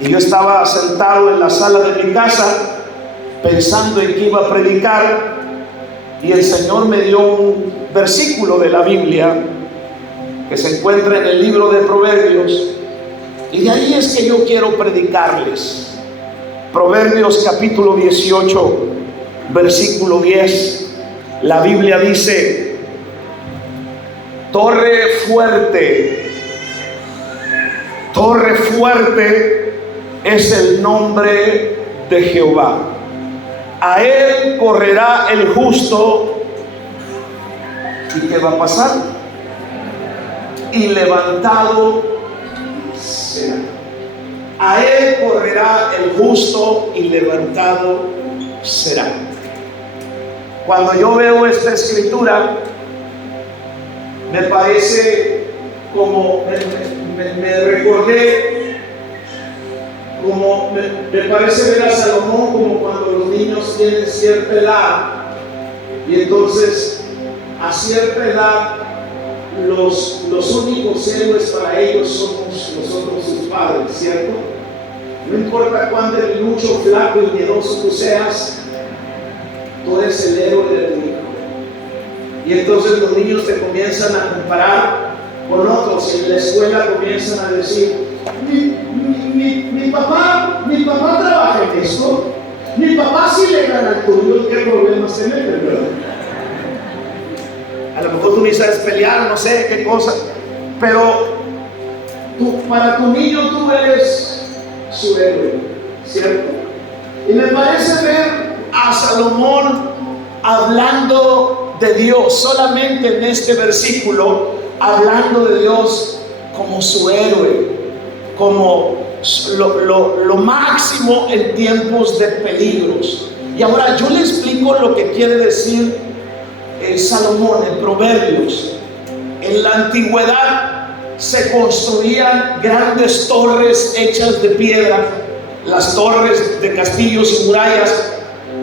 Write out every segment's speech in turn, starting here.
Y yo estaba sentado en la sala de mi casa pensando en que iba a predicar, y el Señor me dio un versículo de la Biblia que se encuentra en el libro de Proverbios, y de ahí es que yo quiero predicarles. Proverbios capítulo 18, versículo 10. La Biblia dice: torre fuerte es el nombre de Jehová. A él correrá el justo. ¿Y qué va a pasar? Y levantado será. A él correrá el justo y levantado será. Cuando yo veo esta escritura, me parece como me recordé, como me parece ver a Salomón como cuando los niños tienen cierta edad, y entonces a cierta edad los únicos héroes para ellos somos nosotros, sus padres, ¿cierto? No importa cuán debilucho, flaco y miedoso tú seas, tú eres el héroe de tu hijo. Y entonces los niños te comienzan a comparar con otros, y en la escuela comienzan a decir: mi papá trabaja en esto, mi papá sí le gana al tuyo, ¿qué problemas tenés, verdad? A lo mejor tú ni sabes pelear, no sé qué cosa, pero para tu niño tú eres su héroe, ¿cierto? Y me parece ver a Salomón hablando de Dios, solamente en este versículo, hablando de Dios como su héroe, como lo máximo en tiempos de peligros. Y ahora yo le explico lo que quiere decir Salomón en Proverbios. En la antigüedad se construían grandes torres hechas de piedra. Las torres de castillos y murallas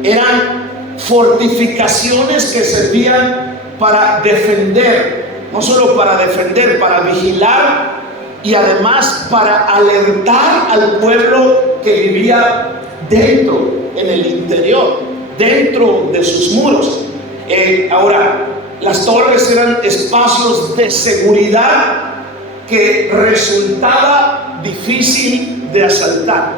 eran fortificaciones que servían para defender, no solo para defender, para vigilar, y además para alertar al pueblo que vivía dentro, en el interior, dentro de sus muros. Ahora, las torres eran espacios de seguridad que resultaba difícil de asaltar.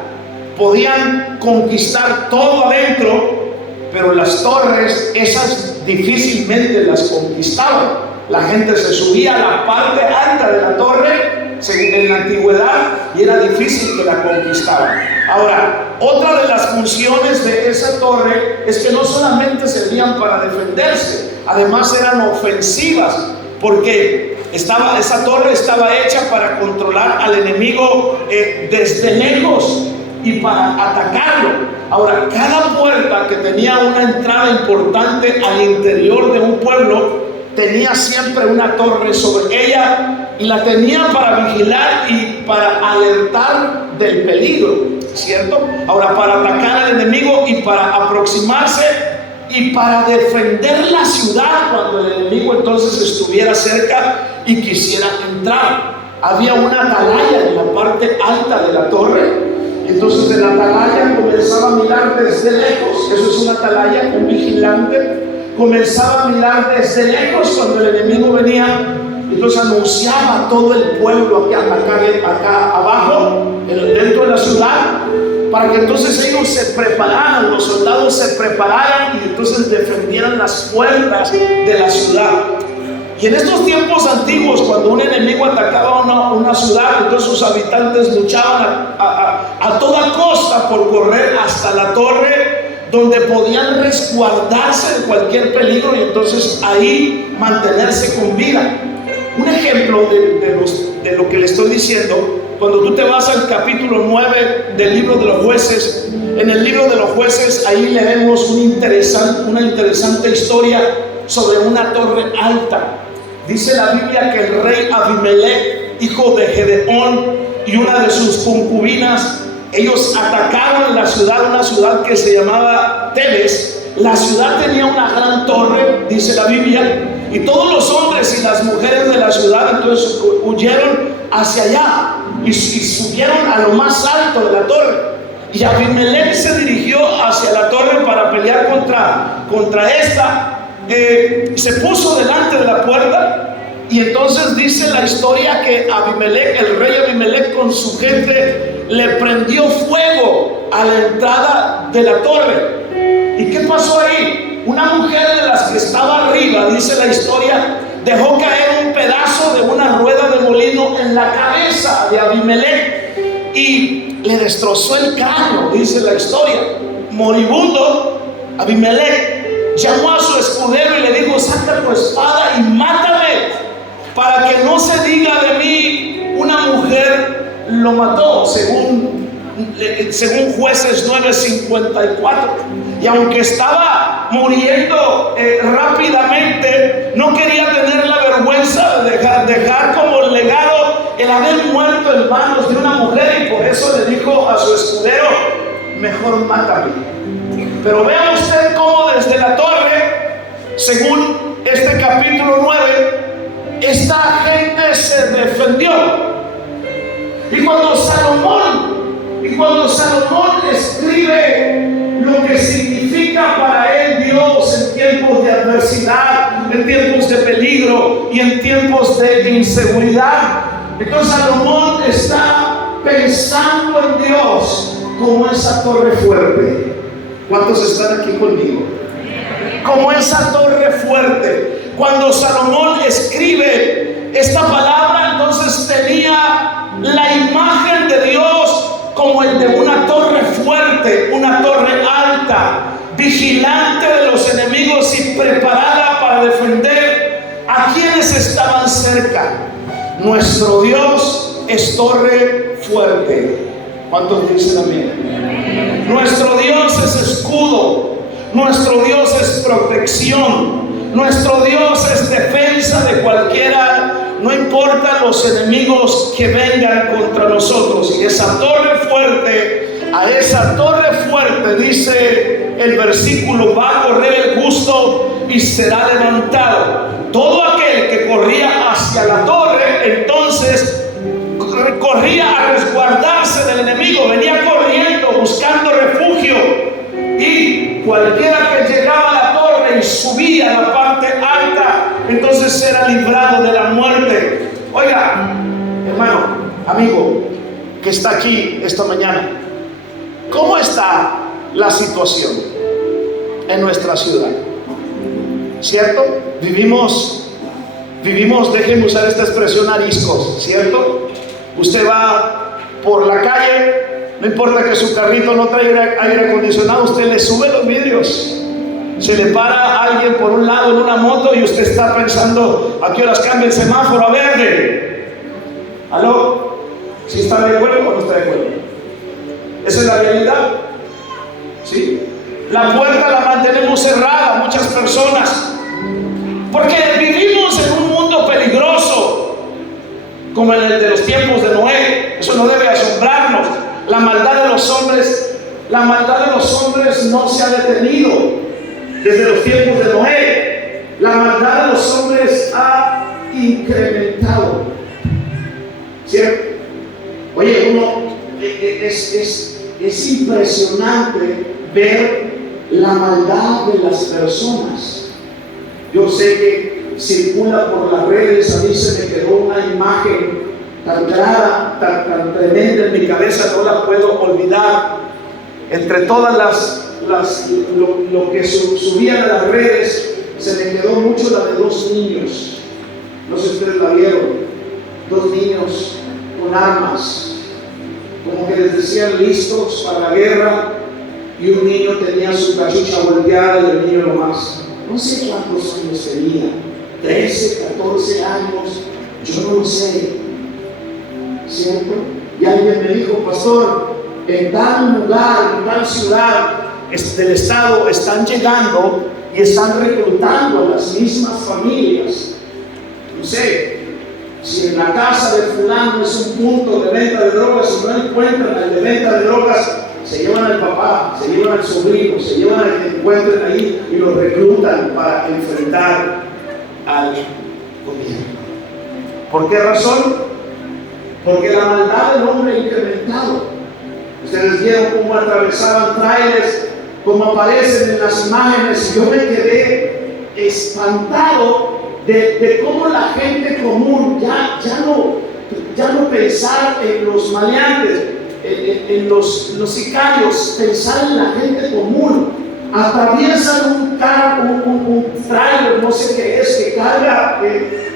Podían conquistar todo adentro, pero las torres, esas difícilmente las conquistaban. La gente se subía a la parte alta de la torre en la antigüedad y era difícil que la conquistaran. Ahora, otra de las funciones de esa torre es que no solamente servían para defenderse, además eran ofensivas, porque esa torre estaba hecha para controlar al enemigo desde lejos y para atacarlo. Ahora, cada puerta que tenía una entrada importante al interior de un pueblo tenía siempre una torre sobre ella, y la tenía para vigilar y para alertar del peligro, ¿cierto? Ahora, para atacar al enemigo y para aproximarse y para defender la ciudad cuando el enemigo entonces estuviera cerca y quisiera entrar. Había una atalaya en la parte alta de la torre. Entonces en la atalaya comenzaba a mirar desde lejos. Eso es una atalaya, un vigilante. Comenzaba a mirar desde lejos cuando el enemigo venía. Entonces anunciaba a todo el pueblo acá abajo, dentro de la ciudad, para que entonces ellos se prepararan, los soldados se prepararan y entonces defendieran las puertas de la ciudad. Y en estos tiempos antiguos, cuando un enemigo atacaba una ciudad, entonces sus habitantes luchaban a toda costa por correr hasta la torre, donde podían resguardarse de cualquier peligro y entonces ahí mantenerse con vida. Un ejemplo de lo que le estoy diciendo: cuando tú te vas al capítulo 9 del libro de los jueces, en el libro de los jueces ahí leemos una interesante historia sobre una torre alta. Dice la Biblia que el rey Abimelech, hijo de Gedeón, y una de sus concubinas, ellos atacaron la ciudad, una ciudad que se llamaba Tebes. La ciudad tenía una gran torre, dice la Biblia, y todos los hombres y las mujeres de la ciudad entonces huyeron hacia allá. y subieron a lo más alto de la torre. Y Abimelech se dirigió hacia la torre para pelear contra esta. Se puso delante de la puerta, y entonces dice la historia que Abimelech, el rey Abimelech, con su gente le prendió fuego a la entrada de la torre. ¿Y qué pasó ahí? Una mujer de las que estaba arriba, dice la historia, dejó caer un pedazo de una rueda de molino en la cabeza de Abimelech y le destrozó el cráneo, dice la historia. Moribundo, Abimelech llamó a su escudero y le dijo: saca tu espada y mátame, para que no se diga de mí, una mujer lo mató, según Jueces 9:54. Y aunque estaba muriendo rápidamente, no quería tener la vergüenza de dejar como legado el haber muerto en manos de una mujer, y por eso le dijo a su escudero: mejor mátame. Pero vea usted cómo desde la torre, según este capítulo 9, esta gente se defendió. Y cuando Salomón escribe lo que significa para él Dios en tiempos de adversidad, en tiempos de peligro y en tiempos de inseguridad, entonces Salomón está pensando en Dios como esa torre fuerte. ¿Cuántos están aquí conmigo? Como esa torre fuerte. Cuando Salomón escribe esta palabra, entonces tenía la imagen de Dios como el de una torre fuerte, una torre alta, vigilante de los enemigos y preparada para defender a quienes estaban cerca. Nuestro Dios es torre fuerte. ¿Cuántos dicen amén? Nuestro Dios es escudo, nuestro Dios es protección, nuestro Dios es defensa de cualquiera, no importa los enemigos que vengan contra nosotros. Y esa torre fuerte, a esa torre fuerte, dice el versículo, va a correr el justo y será levantado. Todo aquel que corría hacia la torre, entonces corría a resguardarse del enemigo, venía corriendo buscando refugio, y cualquiera que llegaba a la torre y subía a la parte alta, entonces era librado de la muerte. Oiga, hermano, amigo que está aquí esta mañana, ¿cómo está la situación en nuestra ciudad? ¿Cierto? Vivimos, déjenme usar esta expresión, ariscos, ¿cierto? Usted va por la calle, no importa que su carrito no traiga aire acondicionado, usted le sube los vidrios. Se le para a alguien por un lado en una moto y usted está pensando: ¿a qué horas cambia el semáforo a verde? ¿Aló? ¿Sí está de acuerdo o no está de acuerdo? Esa es la realidad. ¿Sí? La puerta la mantenemos cerrada, muchas personas, porque vivimos en un mundo peligroso, como en el de los tiempos de Noé. Eso no debe asombrarnos. La maldad de los hombres no se ha detenido desde los tiempos de Noé. La maldad de los hombres ha incrementado, ¿cierto? Oye, es impresionante ver la maldad de las personas. Yo sé que circula por las redes, a mí se me quedó una imagen tan clara, tan tremenda en mi cabeza, no la puedo olvidar. Entre todas lo que subían a las redes, se me quedó mucho la de dos niños. No sé si ustedes la vieron. Dos niños con armas, como que les decían listos para la guerra, y un niño tenía su cachucha volteada y el niño nomás. No sé cuántos años tenía, 13, 14 años, yo no lo sé, ¿cierto? Y alguien me dijo: pastor, en tal lugar, en tal ciudad del estado están llegando y están reclutando a las mismas familias. No sé si en la casa de fulano es un punto de venta de drogas, si no encuentran al de venta de drogas, se llevan al papá, se llevan al sobrino, se llevan al que encuentren ahí y los reclutan para enfrentar al gobierno. ¿Por qué razón? porque la maldad del hombre ha incrementado. Ustedes vieron cómo atravesaban trailers, cómo aparecen en las imágenes. Yo me quedé espantado de cómo la gente común ya no pensar en los maleantes, en los sicarios, pensar en la gente común. Atraviesan un trailer, no sé qué es, que carga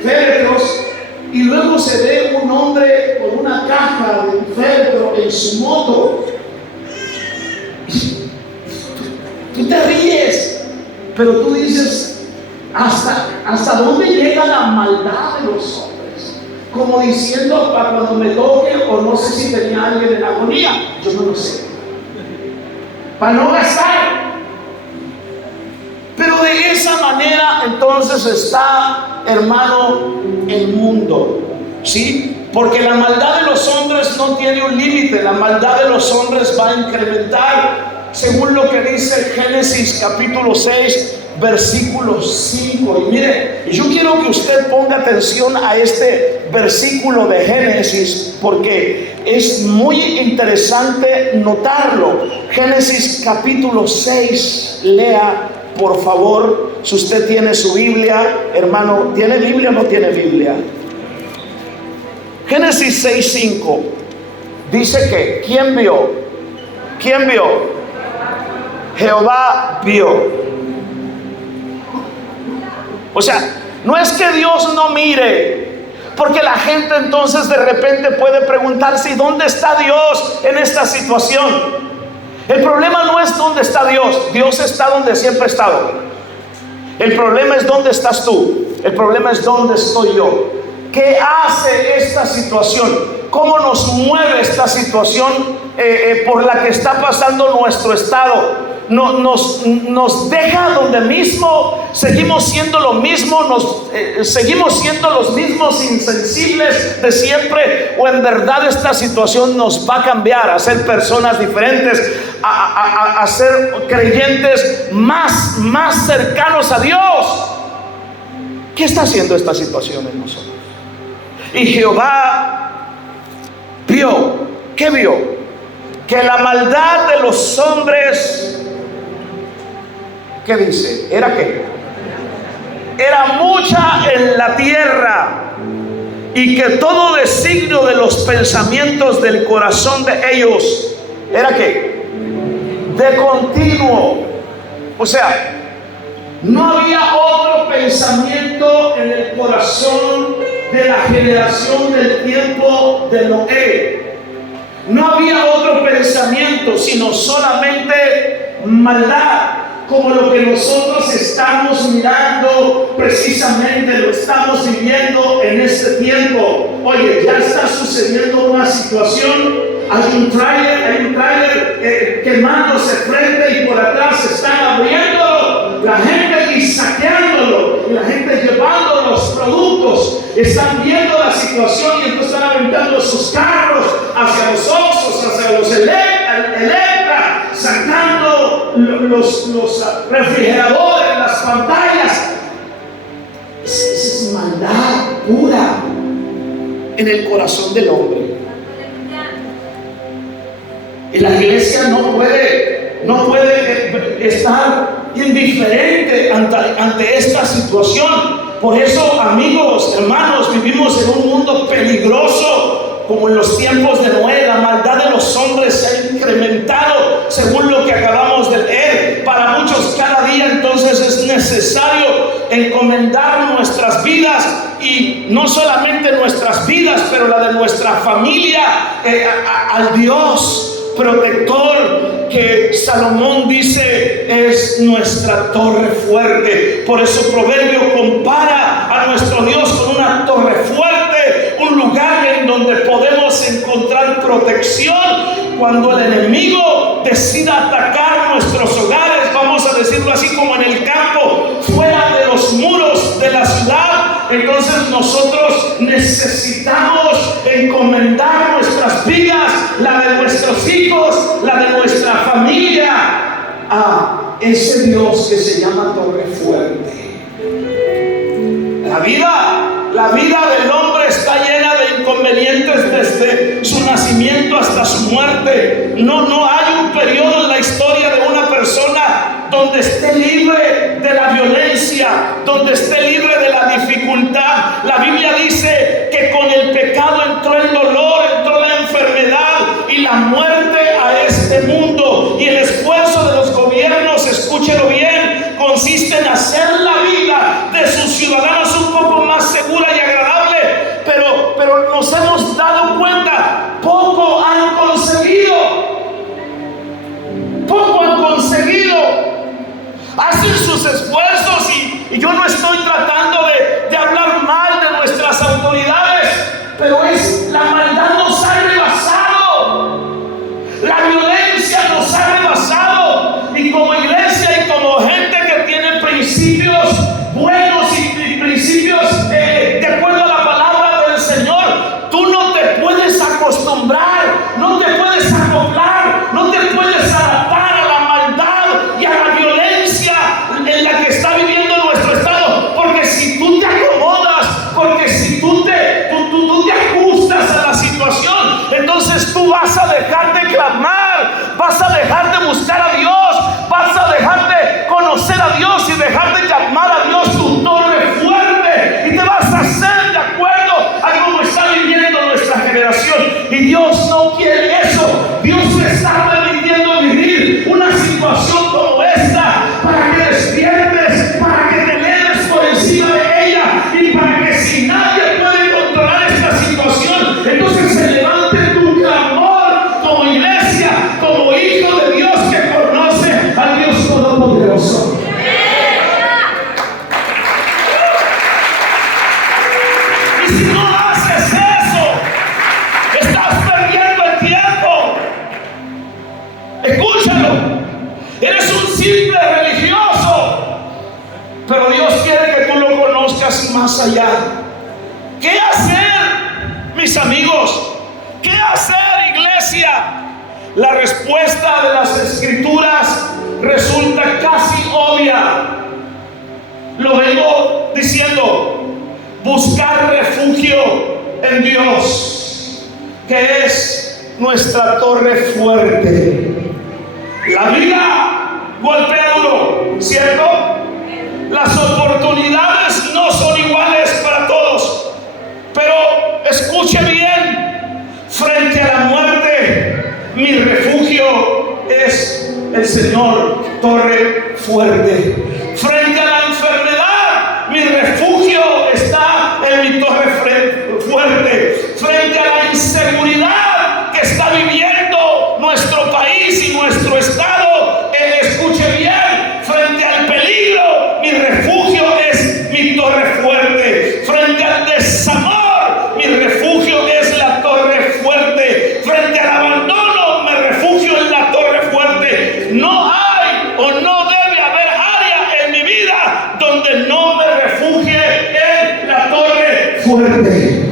féretros, y luego se ve un hombre con una caja de un féretro en su moto. Tú te ríes, pero tú dices, ¿hasta dónde llega la maldad de los hombres? Como diciendo, para cuando me toque, o no sé si tenía alguien en agonía, yo no lo sé, para no gastar. Pero de esa manera entonces está, hermano, el mundo, ¿sí? Porque la maldad de los hombres no tiene un límite. La maldad de los hombres va a incrementar, según lo que dice Génesis capítulo 6, versículo 5. Y mire, yo quiero que usted ponga atención a este versículo de Génesis, porque es muy interesante notarlo. Génesis capítulo 6, lea por favor, si usted tiene su Biblia, hermano. ¿Tiene Biblia o no tiene Biblia? Génesis 6:5 dice que ¿quién vio? ¿Quién vio? Jehová vio. O sea, no es que Dios no mire, porque la gente entonces de repente puede preguntarse, ¿y dónde está Dios en esta situación? El problema no es dónde está Dios. Dios está donde siempre ha estado. El problema es dónde estás tú. El problema es dónde estoy yo. ¿Qué hace esta situación? ¿Cómo nos mueve esta situación por la que está pasando nuestro estado? Nos deja donde mismo, seguimos siendo lo mismo, seguimos siendo los mismos insensibles de siempre, o en verdad esta situación nos va a cambiar a ser personas diferentes, a ser creyentes más cercanos a Dios. ¿Qué está haciendo esta situación en nosotros? Y Jehová vio, ¿qué vio? Que la maldad de los hombres, ¿qué dice? ¿Era qué? Era mucha en la tierra, y que todo designio de los pensamientos del corazón de ellos, ¿era qué? De continuo. O sea, no había otro pensamiento en el corazón de la generación del tiempo de Noé. No había otro pensamiento, sino solamente maldad, como lo que nosotros estamos mirando precisamente, lo estamos viviendo en este tiempo. Oye, ya está sucediendo una situación. Hay un tráiler quemándose frente y por atrás están abriéndolo, la gente y saqueándolo, y la gente llevando los productos. Están viendo la situación y entonces están aventando sus carros hacia los Oxxos, hacia los Electra, sacando los refrigeradores, las pantallas. Esa es maldad pura en el corazón del hombre. Y la iglesia no puede estar indiferente ante esta situación. Por eso, amigos, hermanos, vivimos en un mundo peligroso, como en los tiempos de Noé. La maldad de los hombres se ha incrementado, según lo que acabamos de leer. Para muchos cada día entonces es necesario encomendar nuestras vidas, y no solamente nuestras vidas, pero la de nuestra familia, al Dios protector, que Salomón dice es nuestra torre fuerte. Por eso Proverbio compara a nuestro Dios con una torre fuerte, un lugar en donde podemos encontrar protección cuando el enemigo decida atacar nuestros hogares, vamos a decirlo así, como en el campo, fuera de los muros de la ciudad. Entonces nosotros necesitamos encomendar nuestras vidas, la de nuestros hijos, la de nuestra familia, a ese Dios que se llama torre fuerte. La vida del hombre está llena de inconvenientes desde desde su nacimiento hasta su muerte. No hay un periodo en la historia de una persona donde esté libre de la violencia, donde esté libre de la dificultad. La Biblia dice que con el pecado entró el dolor, entró la enfermedad y la muerte a este mundo. Y el esfuerzo de los gobiernos, escúchelo bien, consiste en hacer la vida de sus ciudadanos un poco más segura y agradable, pero nos hemos dado cuenta, poco han conseguido. Hacen sus esfuerzos y yo no estoy tratando de hablar mal de nuestras autoridades, pero la maldad nos ha rebasado, la violencia nos ha rebasado, y como iglesia y como gente que tiene principios buenos y principios de acuerdo a la palabra del Señor, tú no te puedes acostumbrar, no te puedes acoplar, no te puedes adaptar a la maldad y a la violencia en la que está viviendo nuestro estado, porque si tú te acomodas, porque si tú te ajustas a la situación, entonces tú vas a dejar de clamar, vas a dejar de buscar a Dios, vas a dejar de conocer a Dios y dejar de llamar a Dios tu torre fuerte, y te vas a hacer de acuerdo a cómo está viviendo nuestra generación. Y Dios no quiere eso. Dios te está permitiendo vivir una situación como esta para que despiertes, para que te leves por encima de ella, y para que si nadie puede controlar esta situación, entonces se levante tu clamor como iglesia, como hijo de Dios que conoce al Dios Todopoderoso. Y si no haces eso, estás perdiendo el tiempo. Escúchalo, eres un simple religioso, pero Dios quiere que tú lo conozcas más allá. ¿Qué hacer, mis amigos? ¿Qué hacer, iglesia? La respuesta de las Escrituras resulta casi obvia. Lo vengo diciendo: buscar refugio en Dios, que es nuestra torre fuerte. La vida golpea duro, ¿cierto? Las oportunidades no son iguales para todos, pero escuche bien: frente a la muerte, mi refugio es el Señor, torre fuerte. Frente a la enfermedad, mi refugio está en mi torre fuerte. Frente a la inseguridad que está viviendo nuestro país y nuestro estado, escuche bien, frente al peligro, mi refugio es mi torre fuerte. Frente al desamor, mi refugio es la torre fuerte. Frente al abandono, me refugio en la torre fuerte. No hay o no debe haber área en mi vida donde no me refugie en la torre fuerte.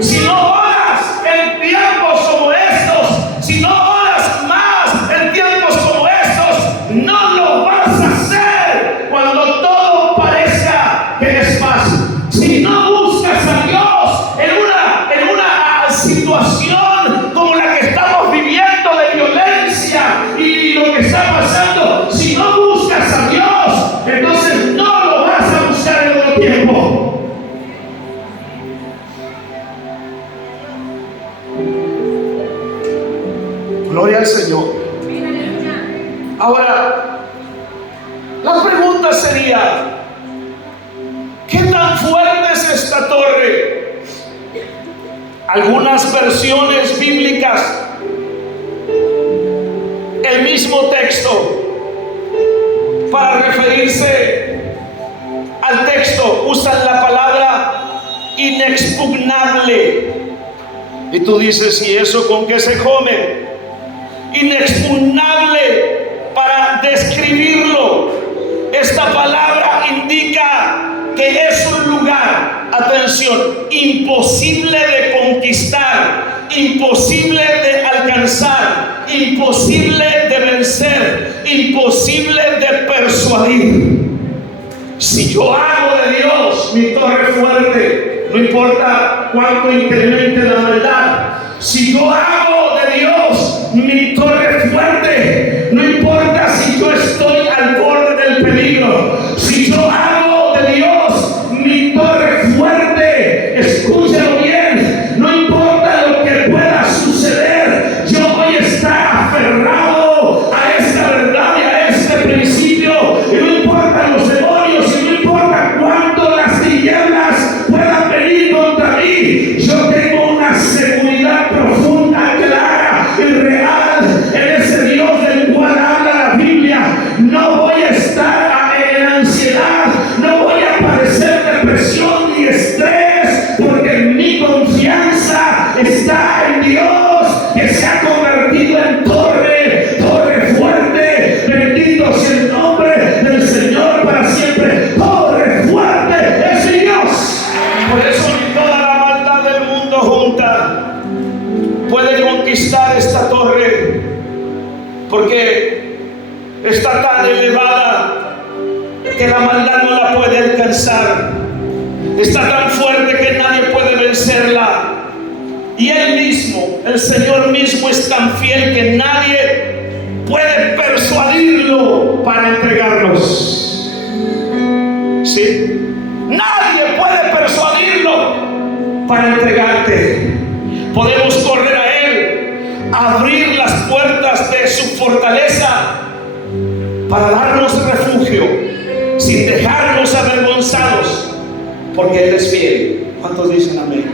Si no oras en tiempos como estos, si no oras más en tiempos como estos, no lo vas a hacer cuando todo parezca que es fácil. Si no buscas a Dios en una situación como la que estamos viviendo de violencia y lo que está pasando, si no buscas a Dios, entonces no lo vas a buscar en otro tiempo. Gloria al Señor. Ahora, la pregunta sería: ¿qué tan fuerte es esta torre? Algunas versiones bíblicas, el mismo texto, para referirse al texto, usan la palabra inexpugnable. Y tú dices: ¿y eso con qué se come? Inexpugnable, para describirlo, esta palabra indica que es un lugar, atención, imposible de conquistar, imposible de alcanzar, imposible de vencer, imposible de persuadir. Si yo hago de Dios mi torre fuerte, no importa cuánto incremente la maldad, si yo hago de Dios mi torre fuerte, no importa si yo estoy al borde del peligro, si yo hago de Dios mi torre fuerte, escúchalo bien, no importa lo que pueda suceder, yo voy a estar aferrado a esta verdad y a este principio, y no importa los demonios, y no importa cuánto las tinieblas puedan venir contra mí, yo tengo una seguridad profunda, clara y real en ese Dios del cual habla la Biblia. No voy a estar en ansiedad, no voy a padecer depresión ni estrés, porque mi confianza está en Dios, que se ha convertido en torre fuerte. Bendito sea el nombre del Señor para siempre. Torre fuerte es Dios. Por eso ni toda la maldad del mundo junta puede conquistar esta torre, porque está tan elevada que la maldad no la puede alcanzar. Está tan fuerte que nadie puede vencerla. Y Él mismo, el Señor mismo, es tan fiel que nadie puede persuadirlo para entregarnos. ¿Sí? Nadie puede persuadirlo para entregarte. Podemos correr a Él, abrir las puertas de su fortaleza para darnos refugio, sin dejarnos avergonzados, porque Él es fiel. ¿Cuántos dicen amén?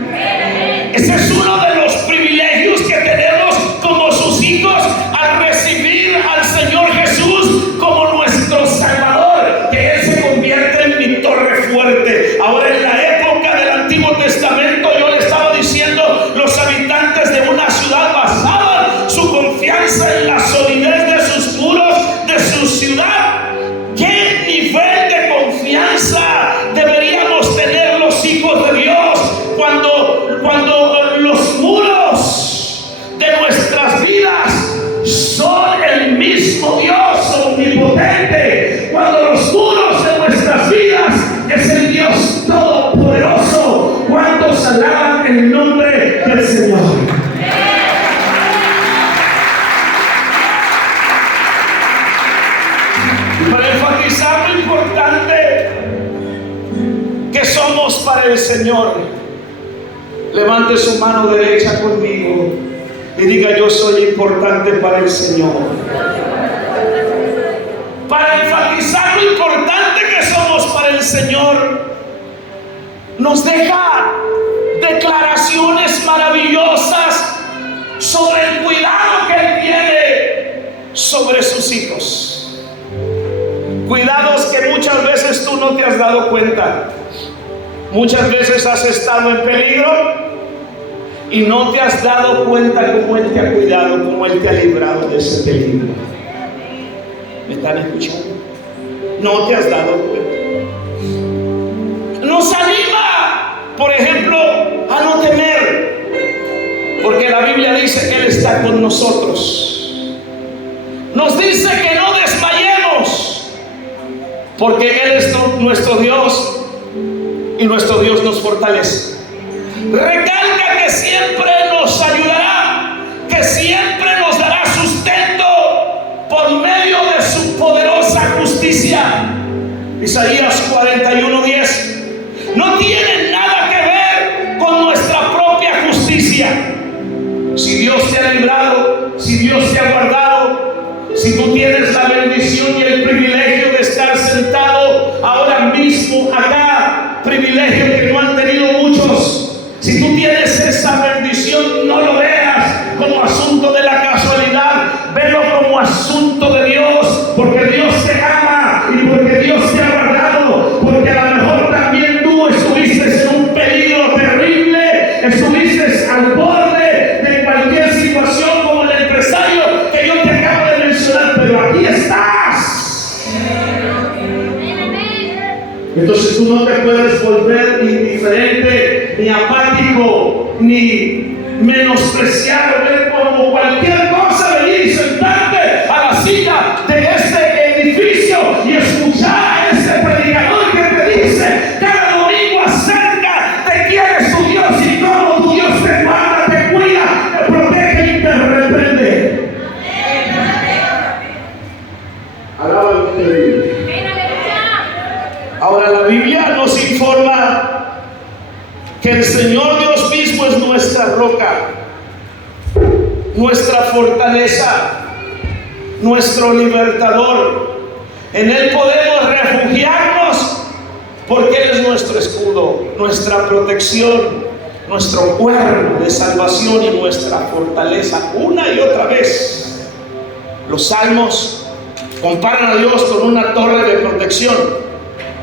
Ese es uno de los privilegios que tenemos como sus hijos al recibir al Señor Jesús como nuestro Salvador, que Él se convierte en mi torre fuerte. Ahora, en la época del Antiguo Testamento, yo le estaba diciendo, los habitantes de una ciudad basaban su confianza en la solidez de sus muros, de su ciudad. ¿Qué nivel de confianza deberíamos tener los hijos de Dios cuando los muros de nuestras vidas son el mismo Dios omnipotente? Cuando los muros de nuestras vidas es el Dios todopoderoso. ¿Cuántos alaban el nombre del Señor? Para enfatizar lo importante que somos para el Señor, levante su mano derecha conmigo y diga: yo soy importante para el Señor. Para enfatizar lo importante que somos para el Señor, nos deja declaraciones maravillosas sobre el cuidado que Él tiene sobre sus hijos. Cuidados que muchas veces tú no te has dado cuenta. Muchas veces has estado en peligro y no te has dado cuenta cómo Él te ha cuidado, cómo Él te ha librado de ese peligro. ¿Me están escuchando? No te has dado cuenta. Nos anima, por ejemplo, a no temer, porque la Biblia dice que Él está con nosotros. Nos dice que no desmayemos, porque Él es nuestro Dios y nuestro Dios nos fortalece. Recalca que siempre nos ayudará, que siempre nos dará sustento por medio de su poderosa justicia. Isaías 41:10. No tiene nada que ver con nuestra propia justicia. Si Dios te ha librado, si Dios te ha guardado, si tú tienes la bendición y el privilegio de estar sentado ahora mismo acá, privilegio que no han tenido muchos, si tú tienes esa bendición, no lo veas como asunto de la casualidad, velo como asunto de Dios, porque Dios te ama y porque Dios te ha guardado, porque a lo mejor también tú estuviste en un peligro terrible, estuviste al borde de cualquier situación como el empresario que yo te acabo de mencionar, pero aquí estás. Entonces tú no te puedes volver indiferente, ni apático, ni menospreciar o ver como cualquier cosa, venir y sentarte a la silla de este edificio y escuchar a ese predicador que te dice cada domingo acerca de quién que el Señor Dios mismo es nuestra roca, nuestra fortaleza, nuestro libertador. En Él podemos refugiarnos porque Él es nuestro escudo, nuestra protección, nuestro cuerno de salvación y nuestra fortaleza. Una y otra vez los salmos comparan a Dios con una torre de protección,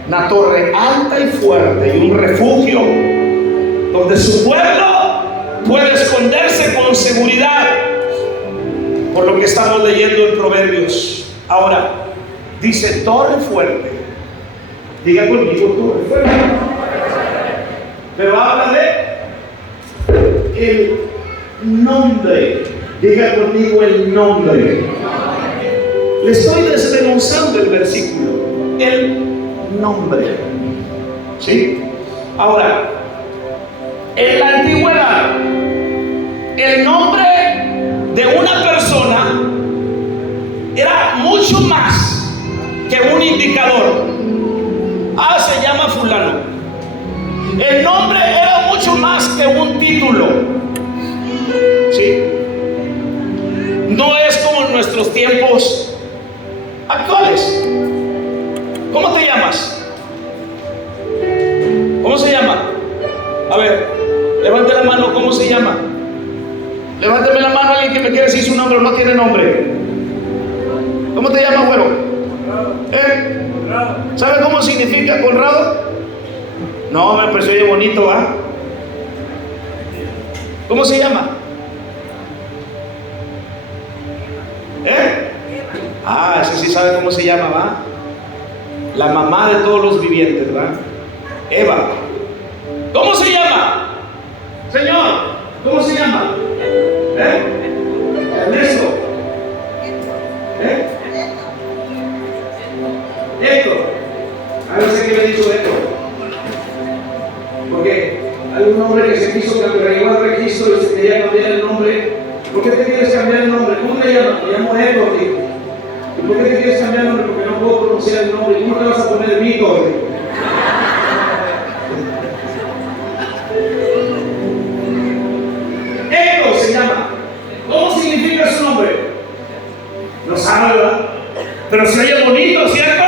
una torre alta y fuerte y un refugio donde su pueblo puede esconderse con seguridad, por lo que estamos leyendo en Proverbios. Ahora dice torre fuerte. Diga conmigo torre fuerte. Pero habla de el nombre. Diga conmigo el nombre. Le estoy desmenuzando el versículo. El nombre. ¿Sí? Ahora, en la antigüedad, el nombre de una persona era mucho más que un indicador. Se llama fulano. El nombre era mucho más que un título. ¿Sí? No es como en nuestros tiempos actuales. ¿Cómo te llamas? ¿Cómo se llama? A ver, levante la mano. ¿Cómo se llama? Levánteme la mano alguien que me quiere decir su nombre o no tiene nombre. ¿Cómo te llamas, güero? ¿Sabe cómo significa Conrado? No, me pareció oye bonito, ¿va? ¿Cómo se llama? Ese sí sabe cómo se llama, ¿va? La mamá de todos los vivientes, ¿va? Eva. ¿Cómo se llama? Señor, ¿cómo se llama? Ernesto. Héctor. A ver si que me he dicho Héctor. Porque hay un hombre que se quiso cambiar, llegó al registro y se quería cambiar el nombre. ¿Por qué te quieres cambiar el nombre? ¿Cómo te llamas? Me llamo Héctor, tío. ¿Y por qué te quieres cambiar el nombre? Porque no puedo pronunciar el nombre. ¿Cómo te vas a poner Víctor? Héctor se llama. ¿Cómo significa su nombre? No sabe, ¿verdad? Pero se oye bonito, ¿cierto?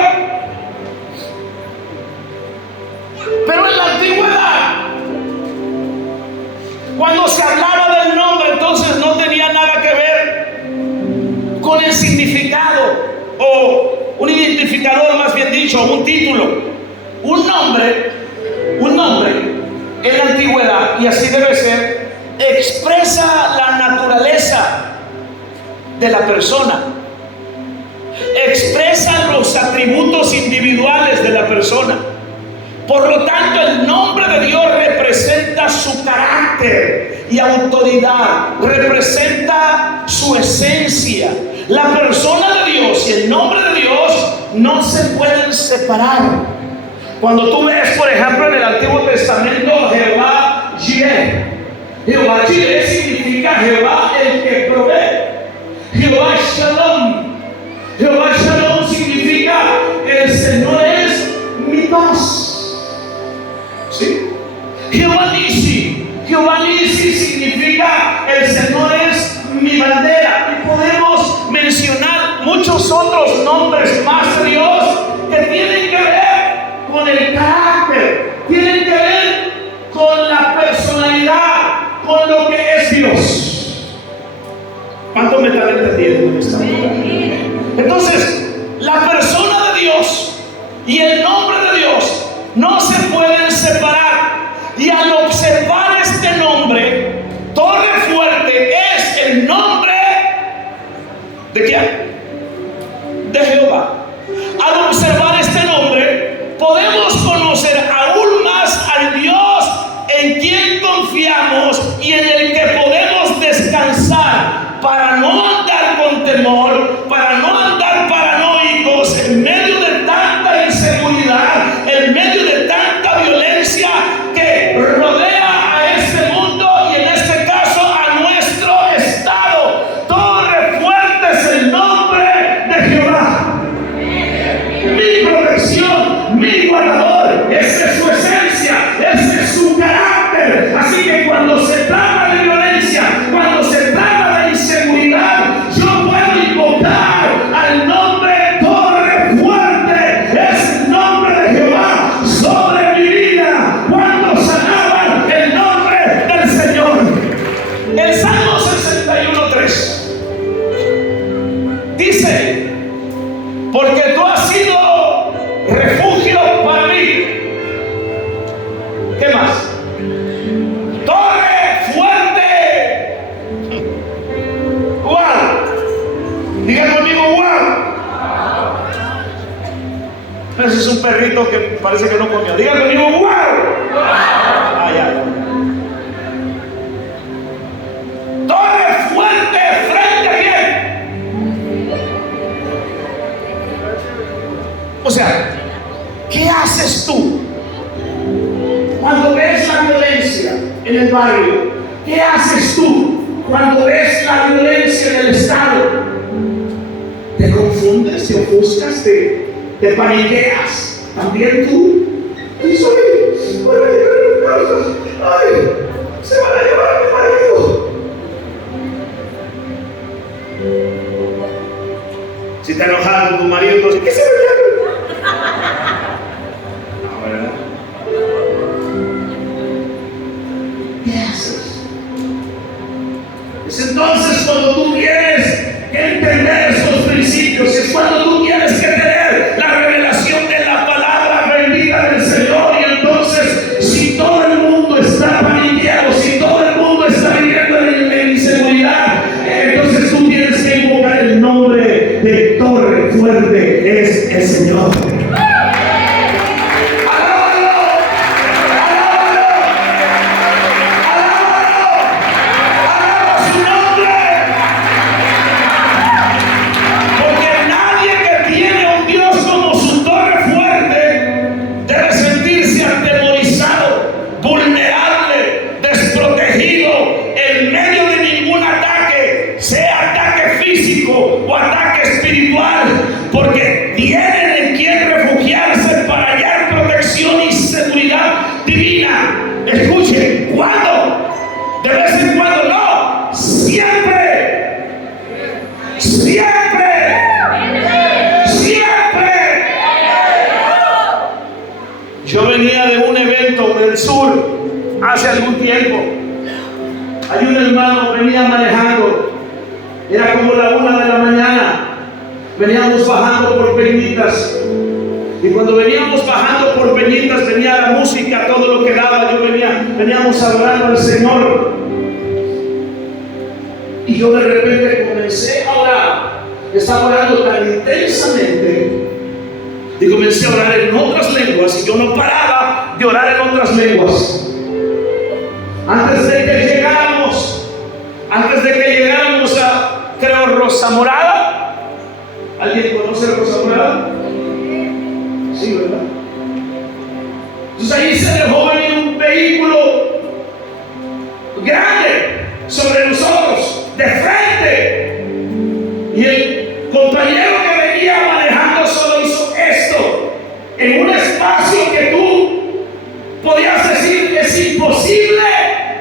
Pero en la antigüedad, cuando se hablaba del nombre, entonces no tenía nada que ver con el significado o un identificador, más bien dicho, un título. Un nombre en la antigüedad, y así debe ser, expresa la naturaleza de la persona, expresa los atributos individuales de la persona. Por lo tanto, el nombre de Dios representa su carácter y autoridad, representa su esencia. La persona de Dios y el nombre de Dios no se pueden separar. Cuando tú ves, por ejemplo, en el Antiguo Testamento, Jehová Jireh. Jehová Jireh significa Jehová el que provee. Jehová Shalom. Jehová Shalom significa el Señor es mi paz. ¿Sí? Jehová Nisi significa el Señor es mi bandera. Y podemos mencionar muchos otros nombres más de Dios que tienen que ver con el carácter, tienen que ver con la personalidad, con lo que es Dios. ¿Cuánto me están entendiendo en esta mañana? Entonces, la persona de Dios y el nombre de Dios no se pueden separar. Y al observar este nombre, Torre Fuerte es el nombre ¿de quién? De Jehová. Al observar este nombre, podemos conocer aún más al Dios en quien confiamos y en el que podemos descansar para no andar con temor, para no andar paranoicos en medio de tanta inseguridad, en medio de tanta violencia que rodea a este mundo y en este caso a nuestro estado. Torre Fuerte es el nombre de Jehová. Mi protección, mi guardador. Esa es su esencia, ese es su carácter. Ese es un perrito que parece que no comió. Diga conmigo, ¡wow! Ay, ay. Torre fuerte frente a quién. O sea, ¿qué haces tú cuando ves la violencia en el barrio? ¿Qué haces tú cuando ves la violencia en el estado? ¿Te confundes, te ofuscas, te paniqueas? ¿También tú? Ay, se van a llevar a mi marido. Si te enojas con tu marido, entonces, ¿qué se me lleva? No, ¿verdad? ¿Qué haces? Es entonces cuando tú tienes que entender estos principios, es cuando tú tienes que tener la revelación de la palabra bendita del Señor. Y entonces, si todo el mundo está paniqueado, si todo el mundo está viviendo en inseguridad, entonces tú tienes que invocar el nombre de Torre Fuerte, es el Señor. O ataque espiritual, porque tienen en quien refugiarse para hallar protección y seguridad divina. Escuchen, ¿cuándo? De vez en cuando, no, siempre, siempre, siempre. Yo venía de un evento del sur hace algún tiempo. Hay un hermano que venía manejando. Era como la 1 de la mañana. Veníamos bajando por Peñitas. Y cuando veníamos bajando por Peñitas, venía la música, todo lo que daba. Veníamos adorando al Señor. Y yo de repente comencé a orar. Estaba orando tan intensamente. Y comencé a orar en otras lenguas. Y yo no paraba de orar en otras lenguas. Antes de que llegáramos a, creo, Rosa Morada. ¿Alguien conoce Rosa Morada? Sí, ¿verdad? Entonces ahí se dejó venir un vehículo grande sobre nosotros, de frente. Y el compañero que venía manejando solo hizo esto, en un espacio que tú podías decir que es imposible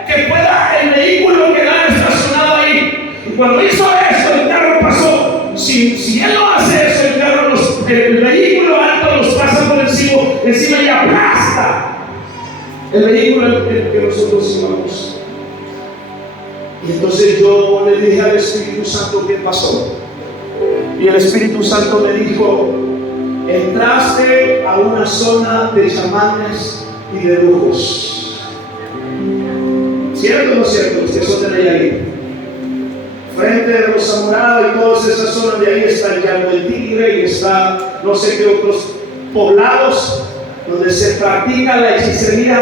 que pueda el vehículo quedar estacionado ahí. Y cuando hizo esto, el carro pasó. Si él no hace eso, el vehículo alto los pasa por encima y aplasta el vehículo en que nosotros íbamos. Y entonces yo le dije al Espíritu Santo qué pasó. Y el Espíritu Santo me dijo: entraste a una zona de chamanes y de brujos. ¿Cierto o no cierto? Ustedes son de ahí. Frente de Rosa Morada y todas esas zonas de ahí está el Llano del Tigre y está no sé qué otros poblados donde se practica la hechicería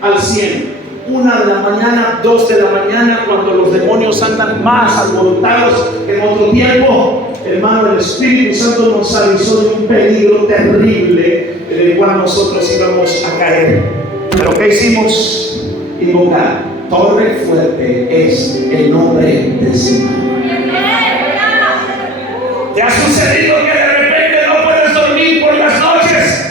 al 100. 1 de la mañana, 2 de la mañana, cuando los demonios andan más alborotados que en otro tiempo. Hermano, el Espíritu Santo nos avisó de un peligro terrible en el cual nosotros íbamos a caer. Pero ¿qué hicimos? Invocar. Torre Fuerte es el nombre del Señor. ¿Te ha sucedido que de repente no puedes dormir por las noches?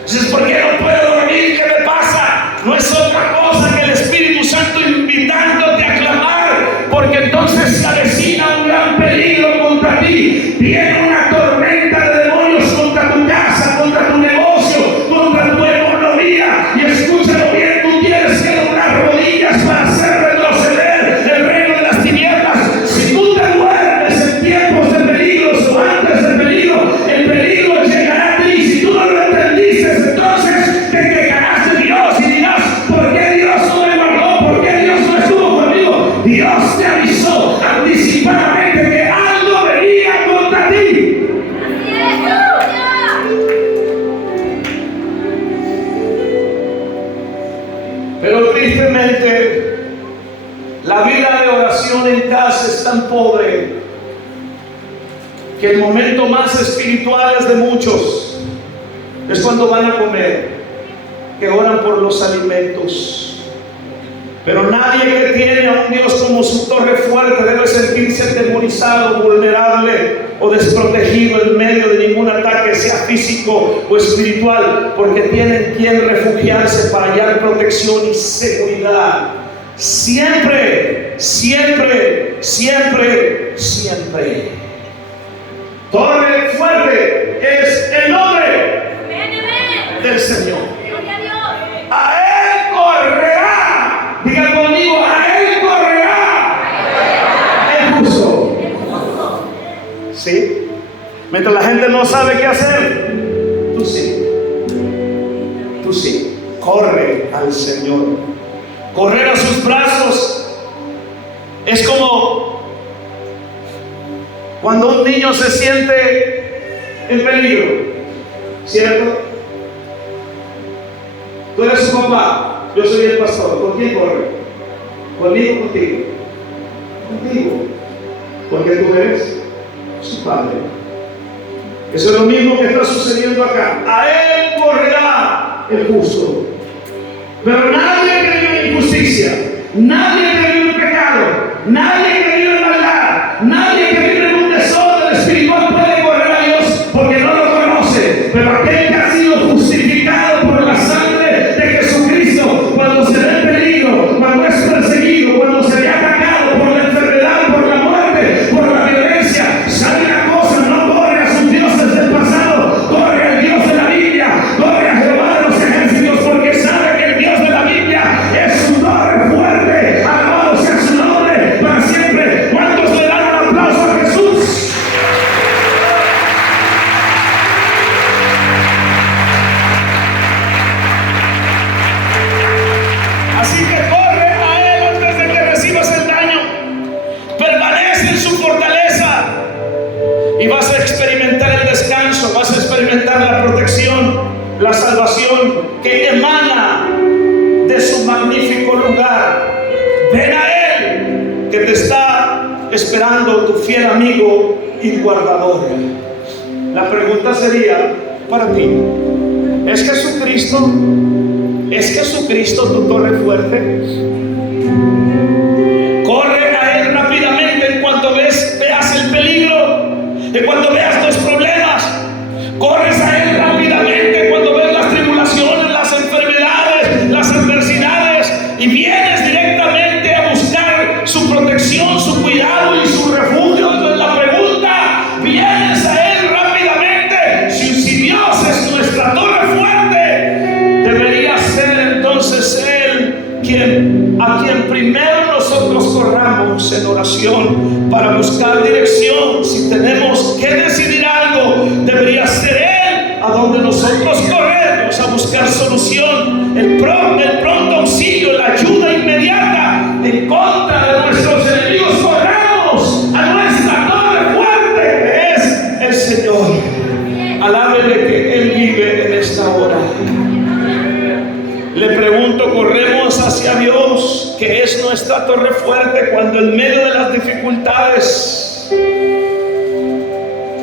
Entonces, ¿por qué no puedo dormir? ¿Qué me pasa? No es otra cosa que el Espíritu Santo invitándote a clamar, porque entonces se avecina un gran peligro contra ti. Viene una tormenta de demonios contra tu casa, contra tu negocio, contra tu economía. Y escúchalo bien, tú tienes que doblar rodillas para hacer retroceder el reino de las tinieblas. Si tú te duermes en tiempos de peligros o antes de peligro, el peligro llegará a ti. Si tú no lo entendiste, entonces te quejarás de Dios y dirás: ¿por qué Dios no me guardó? ¿Por qué Dios no estuvo conmigo? Dios te avisó anticipadamente que algo venía contra ti. sabe que el momento más espiritual es de muchos, es cuando van a comer, que oran por los alimentos. Pero nadie que tiene a un Dios como su torre fuerte debe sentirse atemorizado, vulnerable o desprotegido en medio de ningún ataque, sea físico o espiritual, porque tienen quien refugiarse para hallar protección y seguridad. Siempre, siempre, siempre, siempre. Torre fuerte es el nombre del Señor. A Él correrá. Diga conmigo, a Él correrá el justo. ¿Sí? Mientras la gente no sabe qué hacer, tú sí. Tú sí. Corre al Señor. Correr a sus brazos es como cuando un niño se siente en peligro, ¿cierto? Tú eres su papá, yo soy el pastor. ¿Con quién corre? ¿Conmigo o contigo? Contigo, porque tú eres su padre. Eso es lo mismo que está sucediendo acá. A Él correrá el justo. Pero nadie que vive en injusticia, nadie que vive en pecado, nadie que vive en maldad, nadie que vive en un desorden espiritual puede correr a Dios porque no lo conoce. Pero aquel que ha sido justificado por la sangre de Jesucristo, cuando se ve en peligro, cuando es perseguido, cuando se ve atacado por la enfermedad, por la muerte, por la violencia, sabe una cosa: no corre a sus dioses del pasado, corre al Dios de la Biblia, corre a Jehová de los ejércitos, porque sabe que el Dios de la Biblia es su torre fuerte. Alabado sea su nombre para siempre. ¿Cuántos le dan un aplauso a Jesús? Así que corre a Él antes de que recibas el daño. Permanece en su fortaleza y vas a experimentar el descanso, vas a experimentar la protección, la salvación que emana de su magnífico lugar. Ven a Él, que te está esperando, tu fiel amigo y guardador. La pregunta sería para ti: ¿es Jesucristo tu torre fuerte? Corre a Él rápidamente en cuanto veas el peligro, en cuanto veas los problemas. Corres a Él rápidamente cuando ves las tribulaciones, las enfermedades, las adversidades, y vienes directamente a buscar su protección, su cuidado y su refugio. Entonces la pregunta: ¿vienes a Él rápidamente? Si Dios es nuestra torre fuerte, debería ser entonces Él a quien primero nosotros corramos en oración para buscar dirección. Si tenemos que decidir algo, debería ser Él a donde nosotros corremos a buscar solución, el pronto auxilio, la ayuda inmediata en contra de nuestros enemigos. Corramos a nuestra torre fuerte, que es el Señor. Alábele que Él vive en esta hora. Le pregunto: ¿corremos hacia Dios, que es nuestra torre fuerte, cuando en medio de las dificultades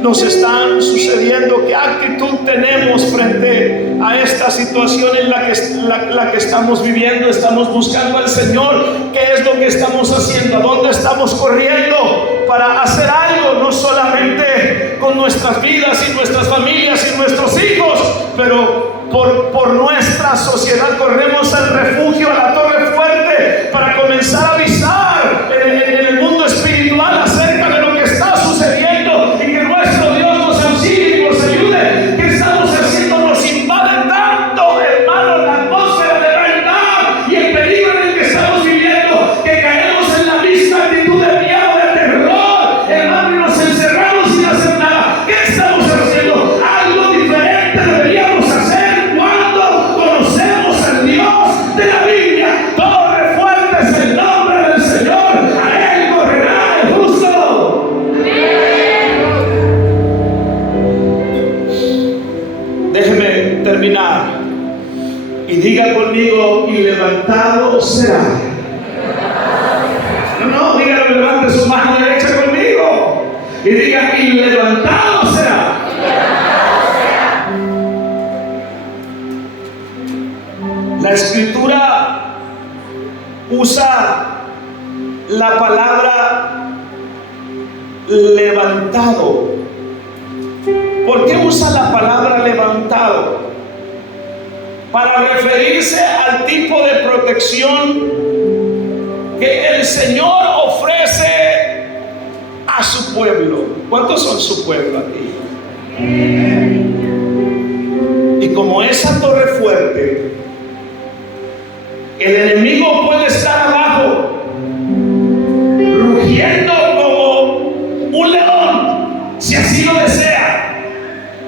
nos están sucediendo? ¿Qué actitud tenemos frente a esta situación en la que estamos viviendo? ¿Estamos buscando al Señor? ¿Qué es lo que estamos haciendo? ¿A dónde estamos corriendo para hacer algo? No solamente con nuestras vidas y nuestras familias y nuestros hijos, pero por nuestra sociedad. Corremos al refugio, a la torre fuerte, para comenzar a avisar en el mundo espiritual acerca de lo que está sucediendo, y que nuestro Dios nos auxilie y nos ayude. ¿Qué estamos haciendo? Nos invade tanto, hermano, la atmósfera de maldad y el peligro en el que estamos viviendo, que caemos en la misma actitud de miedo, de terror, hermano, y nos encerramos sin hacer nada. ¿Qué estamos haciendo? Algo diferente deberíamos hacer cuando conocemos al Dios de la Biblia. Torre fuerte es el nombre del Señor. A Él correrá el justo. Déjeme terminar y diga conmigo: y levantado será. No, dígalo, levante su mano derecha conmigo. y diga: y levantado será. La Escritura usa la palabra levantado. ¿Por qué usa la palabra levantado? Para referirse al tipo de protección que el Señor ofrece a su pueblo. ¿Cuántos son su pueblo aquí? Y como esa torre fuerte, el enemigo puede estar abajo, rugiendo como un león, si así lo desea,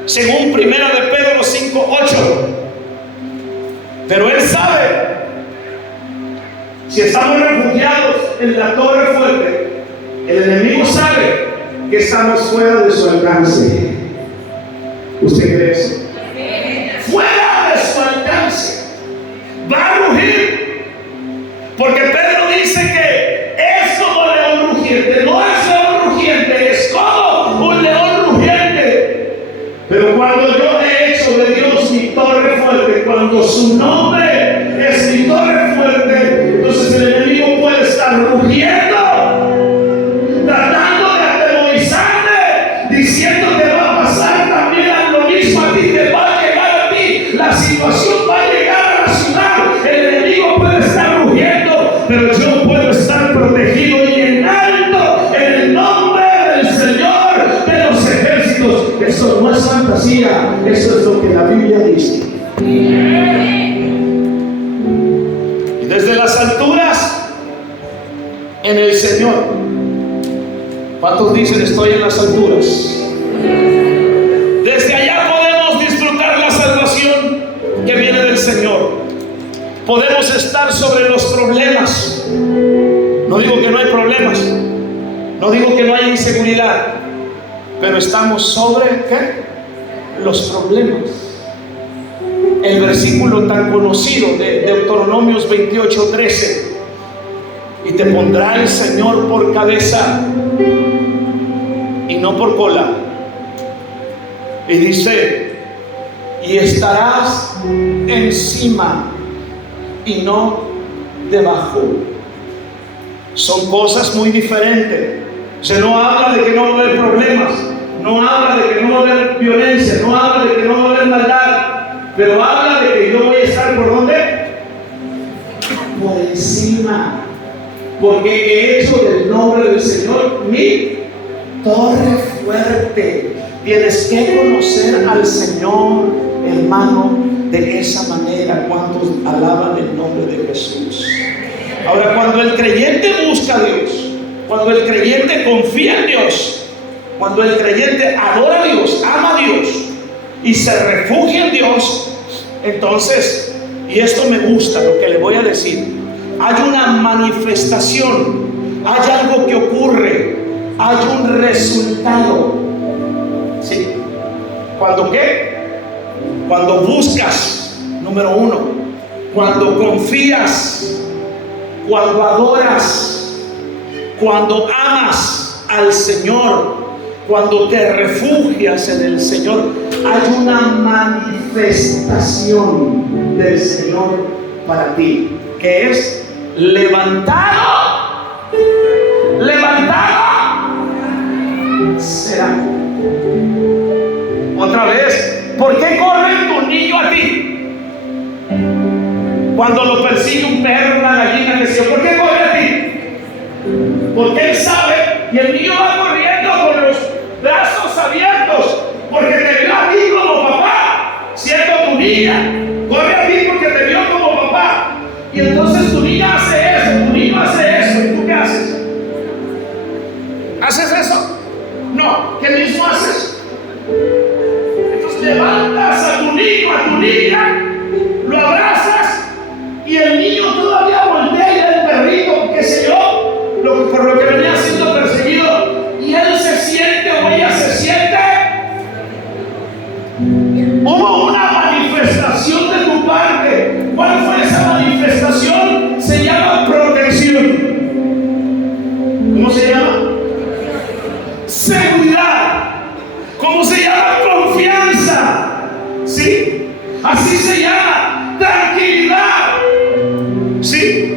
según 1 de Pedro 5:8. Pero él sabe, si estamos refugiados en la torre fuerte, el enemigo sabe que estamos fuera de su alcance. ¿Usted cree eso? Fuera de su alcance. Va a rugir. Porque Pedro dice que es como león rugiente. No es león rugiente, es como un león rugiente. Pero cuando yo he hecho de Dios mi torre fuerte, cuando su nombre es mi torre fuerte, entonces el enemigo puede estar rugiendo, tratando de atemorizarme, diciendo que va a pasar también lo mismo a ti, te va a llegar a ti, la situación va a llegar a la ciudad. El enemigo puede estar rugiendo, pero yo puedo estar protegido y en alto en el nombre del Señor de los ejércitos. Eso no es fantasía, eso es lo que la Biblia dice. Y desde las alturas, en el Señor. ¿Cuántos dicen: estoy en las alturas? Desde allá podemos disfrutar la salvación que viene del Señor. Podemos estar sobre los problemas. No digo que no hay problemas, no digo que no hay inseguridad, pero estamos sobre ¿qué? Los problemas. El versículo tan conocido de Deuteronomios 28:13: y te pondrá el Señor por cabeza y no por cola. Y dice: y estarás encima y no debajo. Son cosas muy diferentes. Se no habla de que no va a haber problemas, no habla de que no va a haber violencia, no habla de que no va a haber maldad, pero habla de que yo voy a estar ¿por dónde? Por encima, porque he hecho del nombre del Señor mi torre fuerte. Tienes que conocer al Señor, hermano, de esa manera. ¿Cuántos alaban el nombre de Jesús? Ahora, cuando el creyente busca a Dios, cuando el creyente confía en Dios, cuando el creyente adora a Dios, ama a Dios y se refugia en Dios, entonces, y esto me gusta lo que le voy a decir, hay una manifestación, hay algo que ocurre, hay un resultado. ¿Sí? ¿Cuándo qué? Cuando buscas, número uno, cuando confías, cuando adoras, cuando amas al Señor, cuando te refugias en el Señor, hay una manifestación del Señor para ti, que es levantado será. Otra vez, ¿por qué corre tu niño a ti? Cuando lo persigue un perro, una gallina, que sea, ¿por qué corre a ti? Porque él sabe, y el niño va corriendo con los brazos abiertos, porque te vio a ti como papá, siendo tu niña. Corre a ti porque te vio como papá. Y entonces tu niña hace eso, tu niño hace eso, ¿y tú qué haces? ¿Haces eso? No, ¿qué mismo haces? Entonces levantas a tu niño, a tu niña, lo abrazas, y el niño todavía voltea y ve el perrito, qué sé yo, por lo que venía siendo perseguido, y él se siente o ella se siente. Hubo una manifestación de tu parte. ¿Cuál fue esa manifestación? Se llama protección. ¿Cómo se llama? seguridad. ¿Cómo se llama? Confianza. ¿Sí? Así se llama tranquilidad. ¿Sí?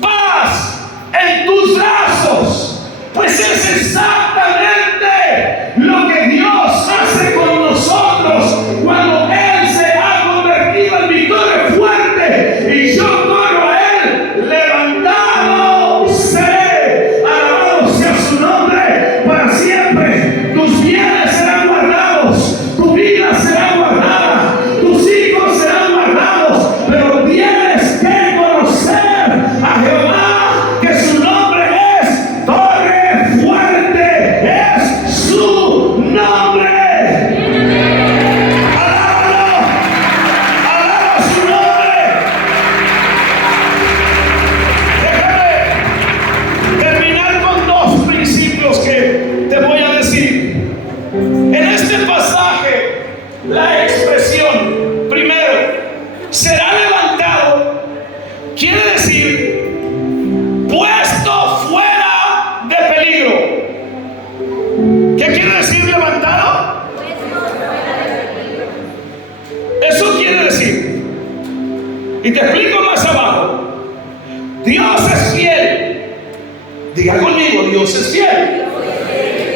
Paz en tus brazos. Pues es exactamente lo que Dios hace con nosotros cuando Él se ha convertido en mi torre fuerte y yo corro a Él. Levantado seré. Alabado sea su nombre para siempre. Tus bienes serán guardados, tu vida será guardada, tus hijos serán guardados, pero tienes que conocer a Jehová, que su nombre es torre fuerte, es su nombre. Alábalo, alaba su nombre. Déjame terminar con dos principios que te voy a decir. En este pasaje, la expresión, primero, será levantado, quiere decir puesto fuera de peligro. ¿Qué quiere decir levantado? Eso quiere decir, y te explico más abajo, Dios es fiel. Diga conmigo, Dios es fiel.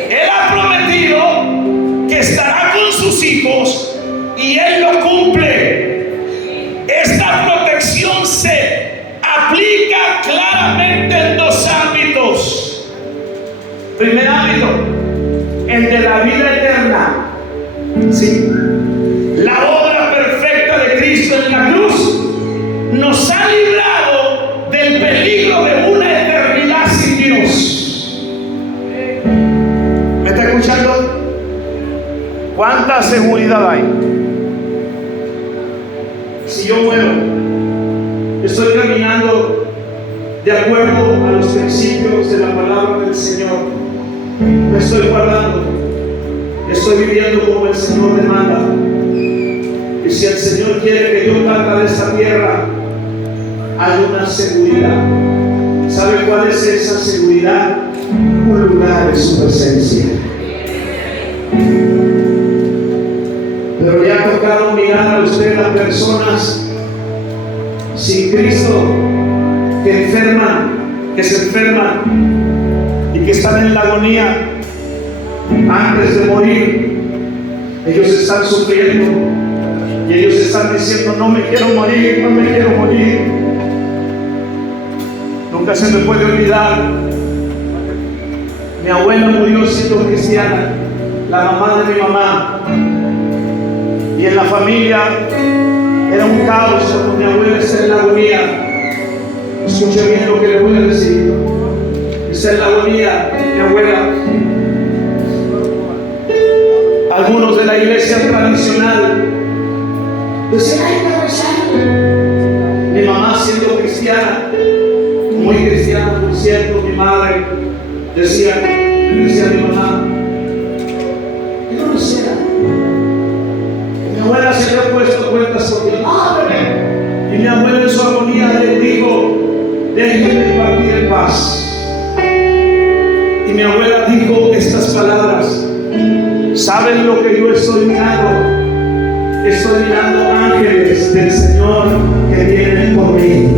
Él ha prometido que estará con sus hijos y Él lo cumple. Esta protección se aplica claramente en dos ámbitos. Primer ámbito, el de la vida eterna. ¿Sí? La obra perfecta de Cristo en la cruz nos ha librado del peligro de una eternidad sin Dios. ¿Me está escuchando? ¿Cuánta seguridad hay? Si yo muero, estoy caminando de acuerdo a los principios de la palabra del Señor. Me estoy guardando, estoy viviendo como el Señor demanda. Y si el Señor quiere que yo parta de esta tierra, hay una seguridad. ¿Sabe cuál es esa seguridad? Un lugar en su presencia. Pero le ha tocado mirar a usted a personas sin Cristo que enferman, que se enferman y que están en la agonía antes de morir. Ellos están sufriendo y ellos están diciendo: no me quiero morir, no me quiero morir. Nunca se me puede olvidar, mi abuela murió siendo cristiana, la mamá de mi mamá. Y en la familia era un caos cuando mi abuela está en la agonía. Escuche bien lo que le voy a decir. Está en la agonía, mi abuela. Algunos de la iglesia tradicional decían: ay, está rezando. Mi mamá, siendo cristiana, muy cristiana por cierto, mi madre decía a mi mamá: que no lo sea. Mi abuela se había puesto cuentas con mi madre, y mi abuela en su agonía le dijo: déjenme partir en paz. Y mi abuela dijo estas palabras: ¿saben lo que yo estoy mirando? Estoy mirando ángeles del Señor que vienen por mí.